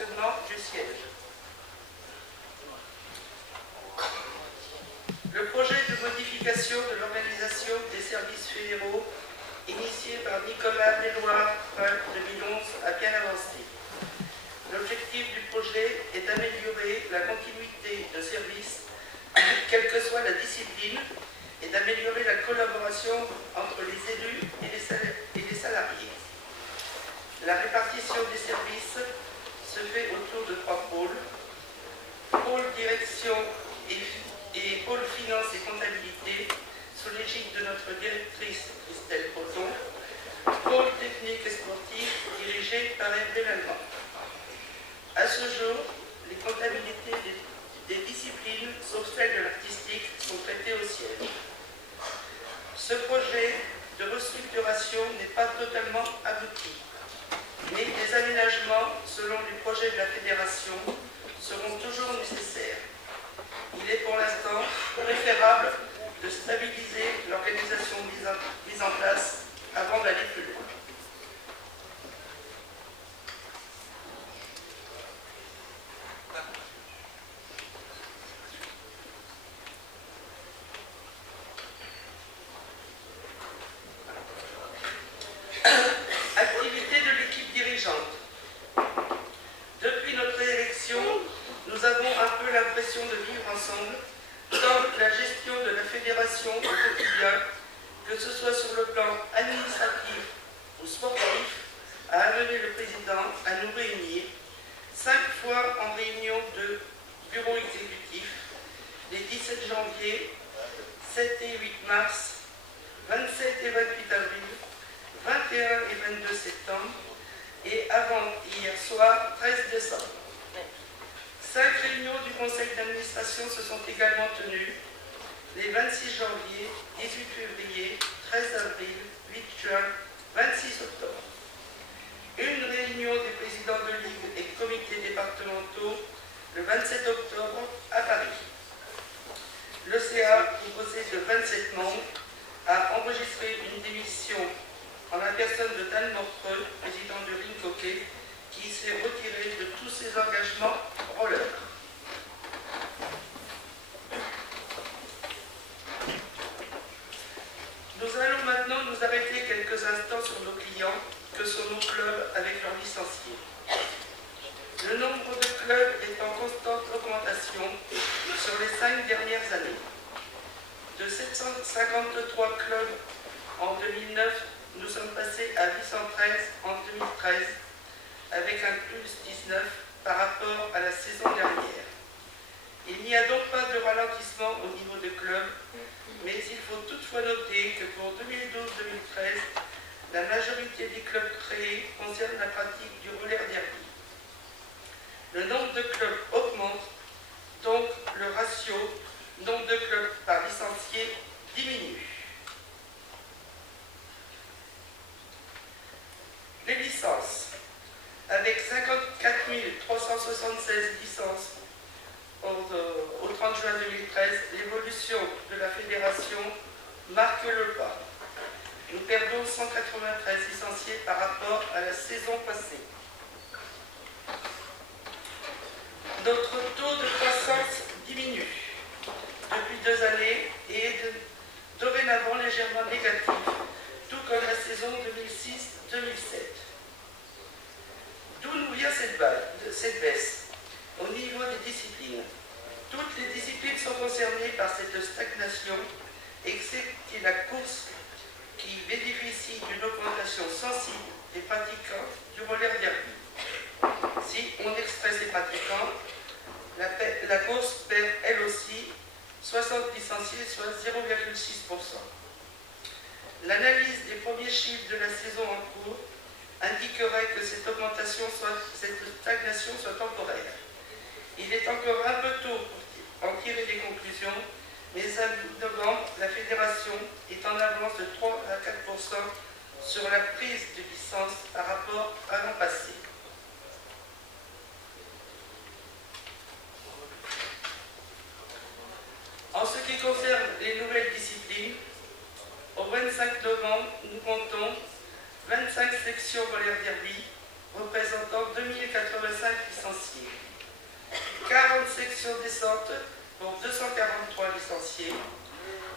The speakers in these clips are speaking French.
fonctionnement du siège. Le projet de modification de l'organisation des services fédéraux, initié par Nicolas Deloire fin 2011, a bien avancé. L'objectif du projet est d'améliorer la continuité de service, quelle que soit la discipline, et d'améliorer la collaboration entre les élus et les salariés. La répartition des services se fait autour de 3 pôles. Pôle direction et pôle finance et comptabilité, sous l'égide de notre directrice Christelle Poton. Pôle technique et sportif, dirigé par Hervé Lallemand. À ce jour, les comptabilités des disciplines, sauf celle de l'artistique, sont traitées au siège. Ce projet de restructuration n'est pas totalement abouti, mais des aménagements, selon les projets de la fédération, seront toujours nécessaires. Il est pour l'instant préférable de stabiliser l'organisation mise en place avant d'aller plus loin. Activité de l'équipe dirigeante. Depuis notre élection, nous avons un peu l'impression de vivre ensemble, tant la gestion de la fédération au quotidien, que ce soit sur le plan administratif ou sportif, a amené le président à nous réunir 5 fois en réunion de bureau exécutif, les 17 janvier, 7 et 8 mars, 27 et 28 avril, 21 et 22 septembre, et avant-hier soir, 13 décembre. 5 réunions du conseil d'administration se sont également tenues les 26 janvier, 18 février, 13 avril, 8 juin, 26 octobre. Une réunion des présidents de ligue et comités départementaux le 27 octobre à Paris. Le CA, composé de 27 membres, a enregistré une démission en la personne de Dan Mortreux, président de Ring Hockey, qui s'est retiré de tous ses engagements roller. Nous allons maintenant nous arrêter quelques instants sur nos clients, que sont nos clubs avec leurs licenciés. Le nombre de clubs est en constante augmentation sur les 5 dernières années. De 753 clubs en 2009, nous sommes passés à 813 en 2013, avec un plus 19 par rapport à la saison dernière. Il n'y a donc pas de ralentissement au niveau des clubs, mais il faut toutefois noter que pour 2012-2013, la majorité des clubs créés concerne la pratique du roller derby. Le nombre de clubs augmente, donc le ratio nombre de clubs par licencié diminue. Les licences. Avec 54 376 licences au 30 juin 2013, l'évolution de la fédération marque le pas. Nous perdons 193 licenciés par rapport à la saison passée. Notre taux de croissance diminue depuis 2 années et est dorénavant légèrement négatif, tout comme la saison 2006-2007. D'où nous vient cette baisse? Au niveau des disciplines. Toutes les disciplines sont concernées par cette stagnation, excepté la course qui bénéficie d'une augmentation sensible des pratiquants du roller derby. Si on extrait ces pratiquants, la course perd elle aussi 60 licenciés, soit 0,6%. L'analyse des premiers chiffres de la saison en cours indiquerait que cette stagnation soit temporaire. Il est encore un peu tôt pour en tirer des conclusions, mais à novembre, la fédération est en avance de 3 à 4% sur la prise de licence par rapport à l'an passé. En ce qui concerne les nouvelles disciplines, au 25 novembre, nous comptons 25 sections roller derby, représentant 2085 licenciés. sections descente pour 243 licenciés,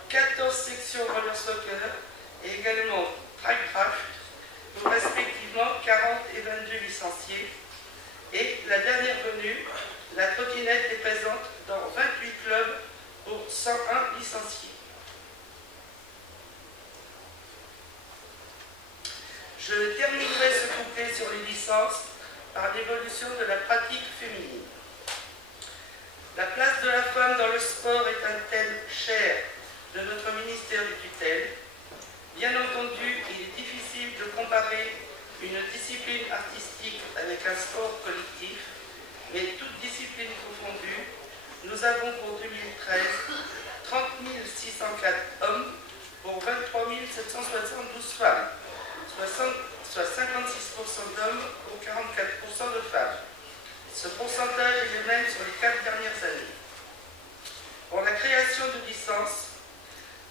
14 sections roller soccer et également track-craft pour respectivement 40 et 22 licenciés. Et la dernière venue, la trottinette est présente dans 28 clubs pour 101 licenciés. Je terminerai ce couplet sur les licences par l'évolution de la pratique féminine. La place de la femme dans le sport est un thème cher de notre ministère de tutelle. Bien entendu, il est difficile de comparer une discipline artistique avec un sport collectif, mais toutes disciplines confondues, nous avons pour 2013 30 604 hommes pour 23 772 femmes, soit 56% d'hommes pour 44% de femmes. Ce pourcentage est le même sur les 4 dernières années. Pour la création de licences,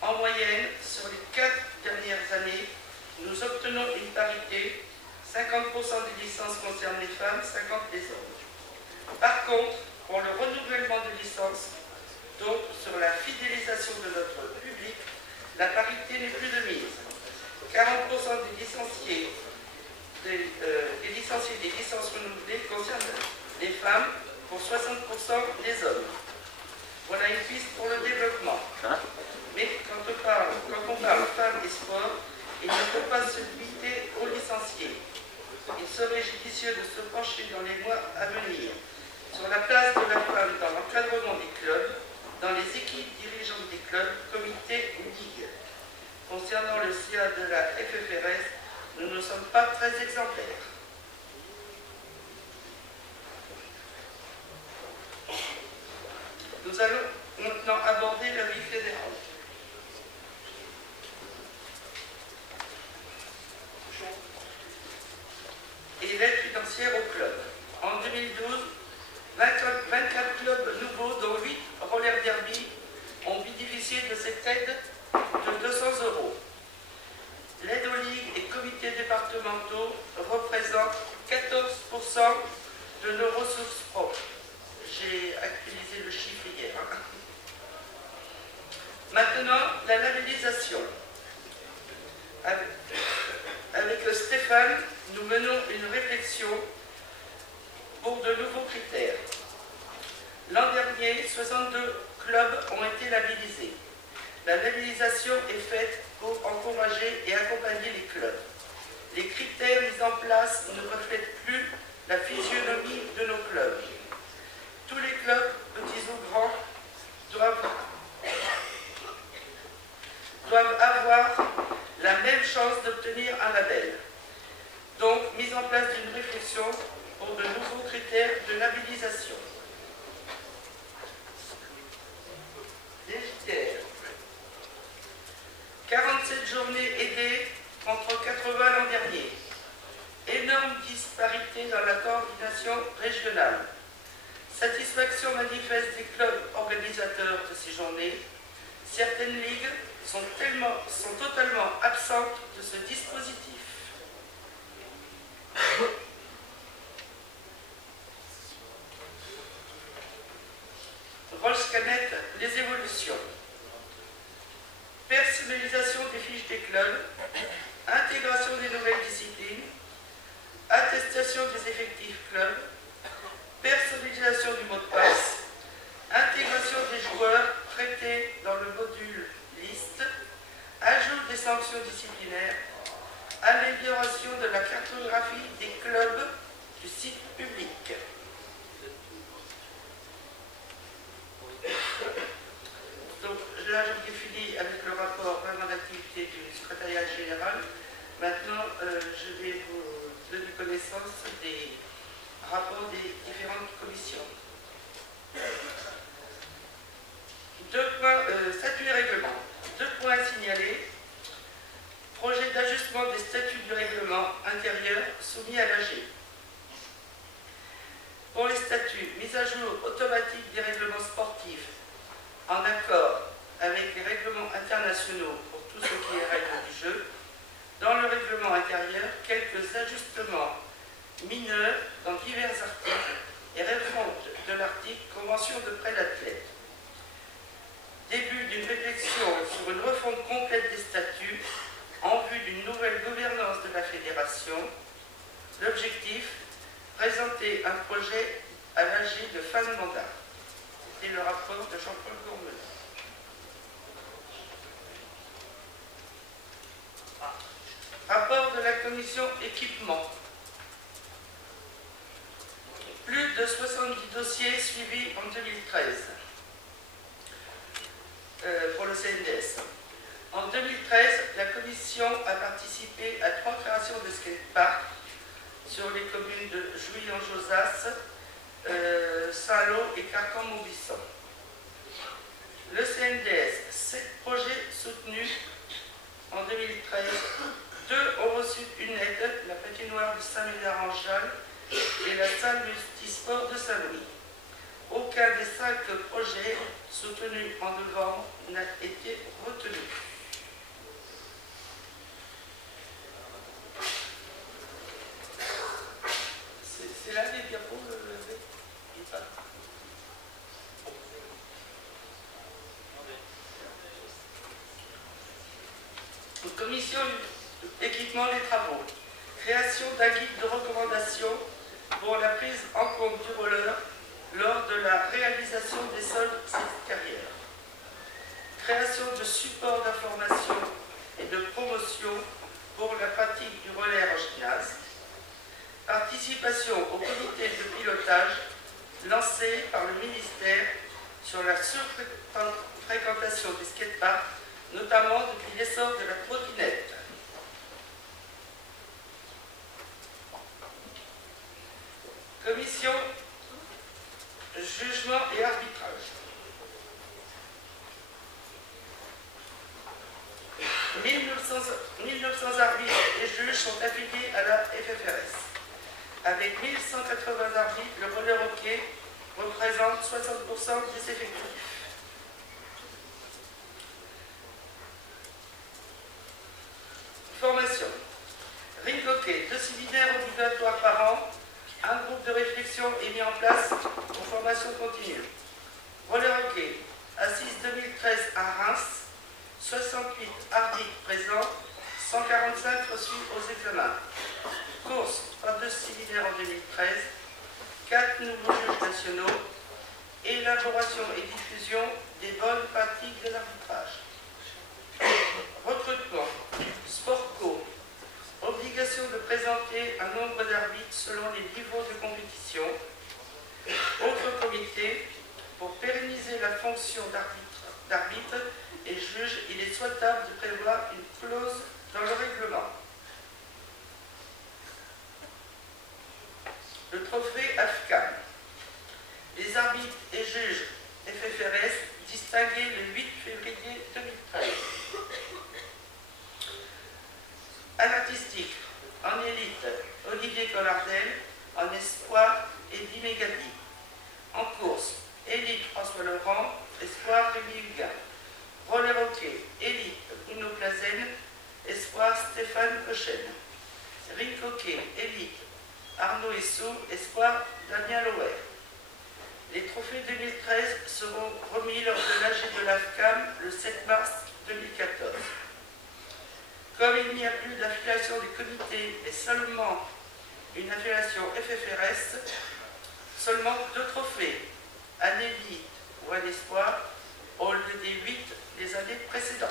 en moyenne, sur les 4 dernières années, nous obtenons une parité, 50% des licences concernent les femmes, 50% les hommes. Par contre, pour le renouvellement de licences, donc sur la fidélisation de notre public, la parité n'est plus de mise. 40% des licenciés des licences renouvelées concernent les femmes, pour 60% les hommes. Voilà une piste pour le développement. Mais quand on parle femmes et sport, il ne faut pas se limiter aux licenciés. Il serait judicieux de se pencher dans les mois à venir sur la place de la femme dans l'encadrement des clubs, dans les équipes dirigeantes des clubs, comités ou ligues. Concernant le CA de la FFRS, nous ne sommes pas très exemplaires. Nous allons maintenant aborder la vie fédérale. Et l'aide financière au club. En 2012, 24 clubs nouveaux, dont 8 roller derby, ont bénéficié de cette aide de 200 €. L'aide aux ligues et comités départementaux représente 14% de nos ressources propres. J'ai actualisé le chiffre hier. Maintenant, la labellisation. Avec Stéphane, nous menons une réflexion pour de nouveaux critères. L'an dernier, 62 clubs ont été labellisés. La labellisation est faite pour encourager et accompagner les clubs. Les critères mis en place ne reflètent plus la physionomie de nos clubs. Tous les clubs, petits ou grands, doivent avoir la même chance d'obtenir un label. Donc, mise en place d'une réflexion pour de nouveaux critères de labellisation. Les JTR. 47 journées aidées contre 80 l'an dernier. Énorme disparité dans la coordination régionale. Satisfaction manifeste des clubs organisateurs de ces journées. Certaines ligues sont totalement absentes de ce dispositif. Roll-Scanet, les évolutions. Personnalisation des fiches des clubs, intégration des nouvelles disciplines, attestation des effectifs clubs, personnalisation du mot de passe, intégration des joueurs traités dans le module liste, ajout des sanctions disciplinaires, amélioration de la cartographie des clubs du site public. Donc là, j'ai fini avec le rapport vraiment d'activité du secrétariat général. Maintenant, je vais vous donner connaissance des rapports des différentes commissions. Statut et règlement. 2 points à signaler. Projet d'ajustement des statuts du règlement intérieur soumis à l'AG. Pour les statuts, mise à jour automatique des règlements sportifs en accord avec les règlements internationaux pour tout ce qui est règles du jeu. Dans le règlement intérieur, quelques ajustements mineurs dans divers articles et de l'article Convention de prêt d'athlète. Début d'une réflexion sur une refonte complète des statuts en vue d'une nouvelle gouvernance de la fédération. L'objectif, présenter un projet à l'AG de fin de mandat. C'était le rapport de Jean-Paul Gourmelin. Rapport de la commission équipement. Plus de 70 dossiers suivis en 2013 pour le CNDS. En 2013, la commission a participé à 3 créations de skateparks sur les communes de Jouy-en-Josas, Saint-Lô et Carcan-Montbisson. Le CNDS, 7 projets soutenus en 2013. 2 ont reçu une aide, la patinoire de Saint-Médard-en-Jalles et la salle multisport de Saint-Louis. Aucun des 5 projets soutenus en novembre n'a été retenu. C'est là les diapos, il est pas. Commission équipement des travaux. Création d'un guide de recommandation pour la prise en compte du roller lors de la réalisation des sols carrières. Création de supports d'information et de promotion pour la pratique du roller en gymnase. Participation au comité de pilotage lancé par le ministère sur la surfréquentation des skateparks, notamment depuis l'essor de la trottinette. Commission jugement et arbitrage. 1900 arbitres et juges sont affiliés à la FFRS. Avec 1180 arbitres, le roller hockey représente 60% des effectifs. Formation. Ring hockey, 2 séminaires obligatoires par an. Un groupe de réflexion est mis en place pour formation continue. Roller hockey, assise 2013 à Reims, 68 arbitres présents, 145 reçus aux examens. Course, 32 séminaires en 2013, 4 nouveaux juges nationaux, élaboration et diffusion des bonnes pratiques de l'arbitrage. Recrutement, Sportco, obligation de présenter un nombre d'arbitres selon les niveaux de compétition. Autre comité, pour pérenniser la fonction d'arbitre et juge, il est souhaitable de prévoir une clause dans le règlement. Le trophée AFCAM. Les arbitres et juges FFRS distingués le 8 février 2013. En artistique, en élite, Olivier Collardel, en espoir, Eddy Mégadi. En course, élite François Laurent, espoir Rémi Huguin. Roller hockey, élite Bruno Plazen, espoir Stéphane Cochen. Ring hockey, élite Arnaud Essou, espoir Damien Loer. Les trophées 2013 seront remis lors de l'AG de l'AFCAM le 7 mars 2014. Comme il n'y a plus d'affiliation du comité et seulement une affiliation FFRS, seulement 2 trophées, un élite ou un espoir, au lieu des 8 des années précédentes.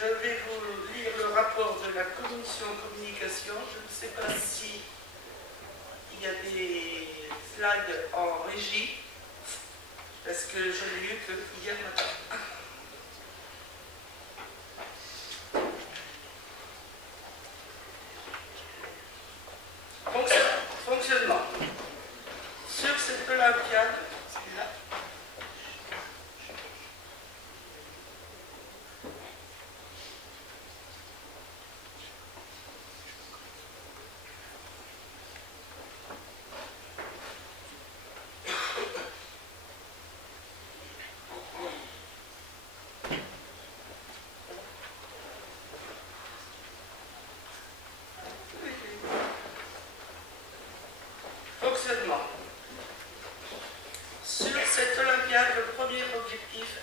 Je vais vous lire le rapport de la commission communication. Je ne sais pas si il y a des slides en régie, parce que je n'ai eu que hier matin. Fonctionnement. Sur cette Olympiade, là,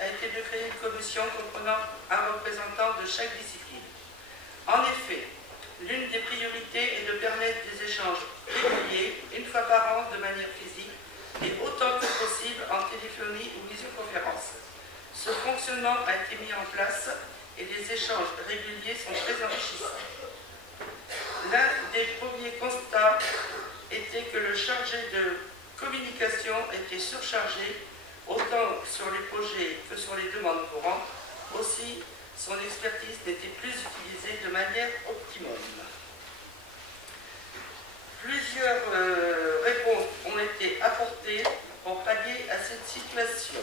a été de créer une commission comprenant un représentant de chaque discipline. En effet, l'une des priorités est de permettre des échanges réguliers, une fois par an de manière physique, et autant que possible en téléphonie ou visioconférence. Ce fonctionnement a été mis en place et les échanges réguliers sont très enrichissants. L'un des premiers constats était que le chargé de communication était surchargé, autant sur les projets que sur les demandes courantes. Aussi, son expertise n'était plus utilisée de manière optimum. Plusieurs réponses ont été apportées pour pallier à cette situation.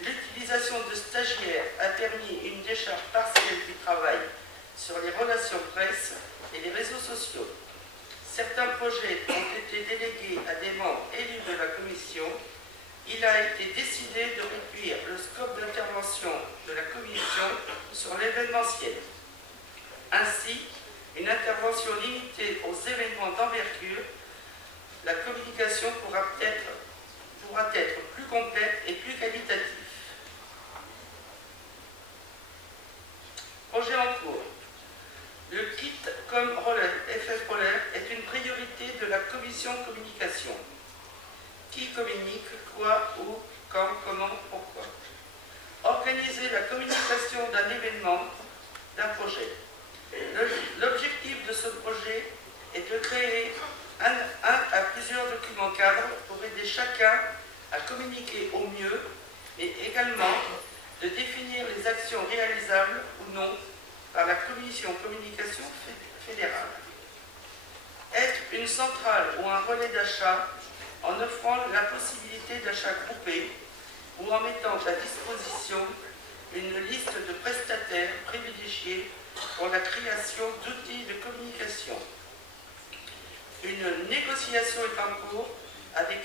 L'utilisation de stagiaires a permis une décharge partielle du travail sur les relations presse et les réseaux sociaux. Certains projets ont été délégués à des membres élus de la commission. Il a été décidé de réduire le scope d'intervention de la commission sur l'événementiel. Ainsi, une intervention limitée aux événements d'envergure, la communication pourra être plus complète et plus qualitative. Projet en cours. Le kit comme relais FF Relais est une priorité de la commission communication. Qui communique, quoi, où, quand, comment, pourquoi. Organiser la communication d'un événement, d'un projet. L'objectif de ce projet est de créer un à plusieurs documents cadres pour aider chacun à communiquer au mieux, et également de définir les actions réalisables ou non par la Commission Communication fédérale. Être une centrale ou un relais d'achat en offrant la possibilité d'achat groupé ou en mettant à disposition une liste de prestataires privilégiés pour la création d'outils de communication. Une négociation est en cours avec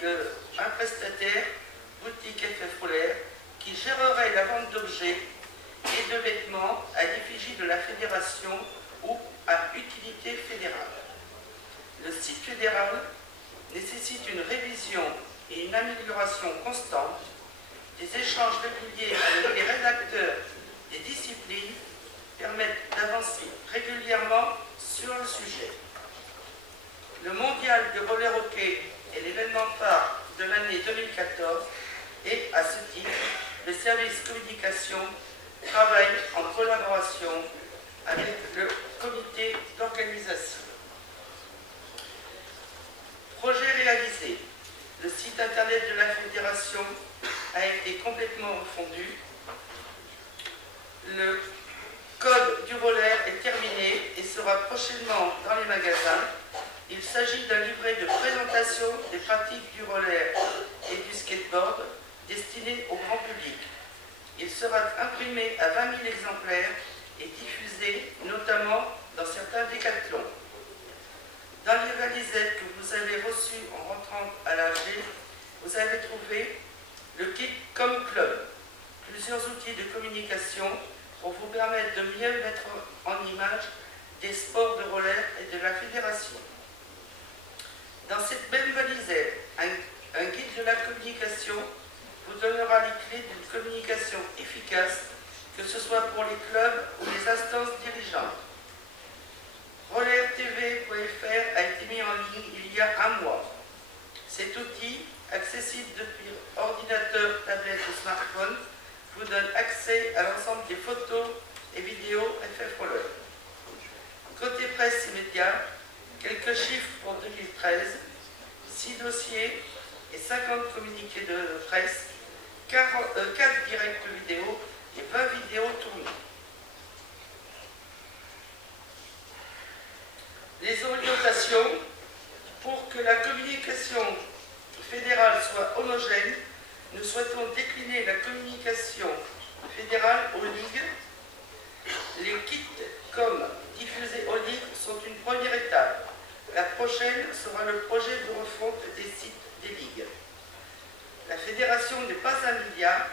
un prestataire, boutique FF Polaire, qui gérerait la vente d'objets et de vêtements à l'effigie de la fédération ou à utilité fédérale. Le site fédéral nécessite une révision et une amélioration constante. Des échanges réguliers avec les rédacteurs des disciplines permettent d'avancer régulièrement sur le sujet. Le mondial de roller hockey est l'événement phare de l'année 2014 et, à ce titre, le service communication travaille en collaboration avec le comité d'organisation. Projet réalisé. Le site internet de la fédération a été complètement refondu. Le code du roller est terminé et sera prochainement dans les magasins. Il s'agit d'un livret de présentation des pratiques du roller et du skateboard destiné au grand public. Il sera imprimé à 20 000 exemplaires et diffusé notamment dans certains décathlons. Dans les valisettes que vous avez reçues en rentrant à l'AG, vous avez trouvé le kit Comme Club, plusieurs outils de communication pour vous permettre de mieux mettre en image des sports de roller et de la fédération. Dans cette même valisette, un guide de la communication vous donnera les clés d'une communication efficace, que ce soit pour les clubs ou les instances dirigeantes. RollerTV.fr a été mis en ligne il y a un mois. Cet outil, accessible depuis ordinateur, tablette ou smartphone, vous donne accès à l'ensemble des photos et vidéos FF Roller. Côté presse et médias, quelques chiffres pour 2013, 6 dossiers et 50 communiqués de presse, 4 directs vidéo et 20 vidéos tournées. Les orientations pour que la communication fédérale soit homogène, nous souhaitons décliner la communication fédérale aux ligues. Les kits comme diffusés aux ligues sont une première étape. La prochaine sera le projet de refonte des sites des ligues. La fédération n'est pas un milliard,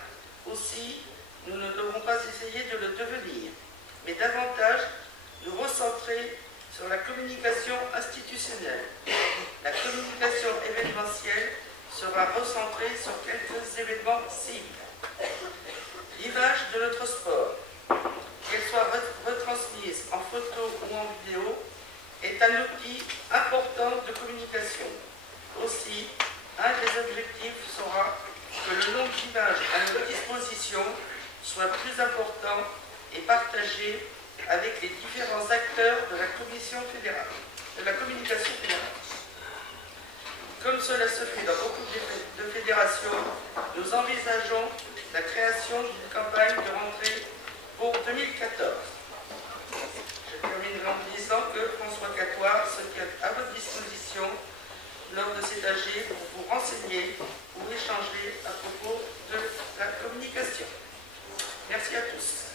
aussi nous ne devons pas essayer de le devenir, mais davantage nous recentrer sur la communication institutionnelle. La communication événementielle sera recentrée sur quelques événements cibles. l'image de notre sport, qu'elle soit retransmise en photo ou en vidéo, est un outil important de communication. Aussi, un des objectifs sera que le nombre d'images à notre disposition soit plus important et partagé avec les différents acteurs de la communication fédérale. Comme cela se fait dans beaucoup de fédérations, nous envisageons la création d'une campagne de rentrée pour 2014. Je terminerai en disant que François Catoire se tient à votre disposition lors de cet AG pour vous renseigner ou échanger à propos de la communication. Merci à tous.